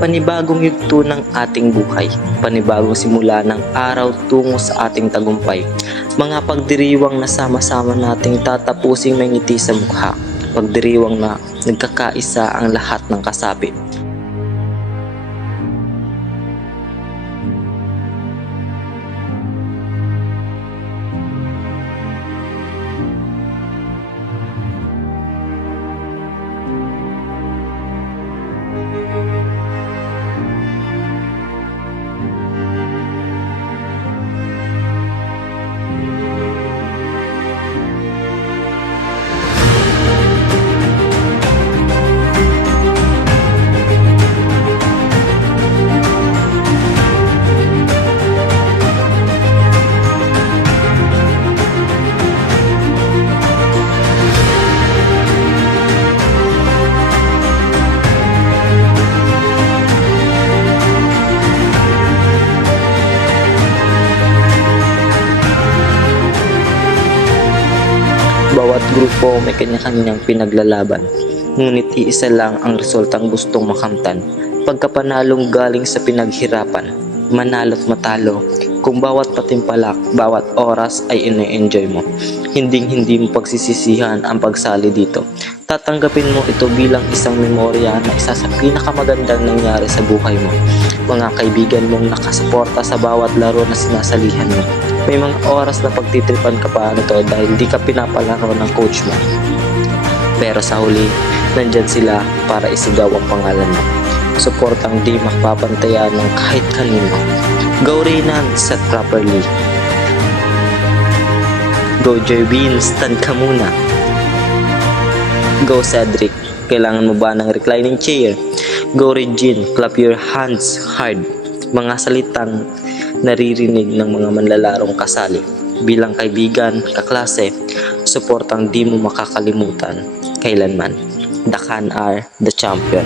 Panibagong yugto ng ating buhay, panibagong simula ng araw tungo sa ating tagumpay. Mga pagdiriwang na sama-sama nating tatapusing may ngiti sa mukha, pagdiriwang na nagkakaisa ang lahat ng kasapi. Bawat grupo may kanya-kanyang pinaglalaban, ngunit iisa lang ang resultang gustong makamtan. Pagkapanalong galing sa pinaghirapan, manalo't matalo, kung bawat patimpalak, bawat oras ay ine-enjoy mo. Hindi mo pagsisisihan ang pagsali dito. Tatanggapin mo ito bilang isang memorya na isa sa pinakamagandang nangyari sa buhay mo. Mga kaibigan mong nakasuporta sa bawat laro na sinasalihan mo. May mga oras na pagtitripan ka pa nito dahil di ka pinapalaro ng coach mo. Pero sa huli, nandyan sila para isigaw ang pangalan mo. Suportang di mapapantayan ng kahit kanino. Go Reynan, set properly. Go Jervin, stand ka muna. Go Cedric, kailangan mo ba ng reclining chair? Go Regine, clap your hands hard. Mga salitang naririnig ng mga manlalarong kasali. Bilang kaibigan, kaklase, suportang di mo makakalimutan kailanman. The Can are the champion.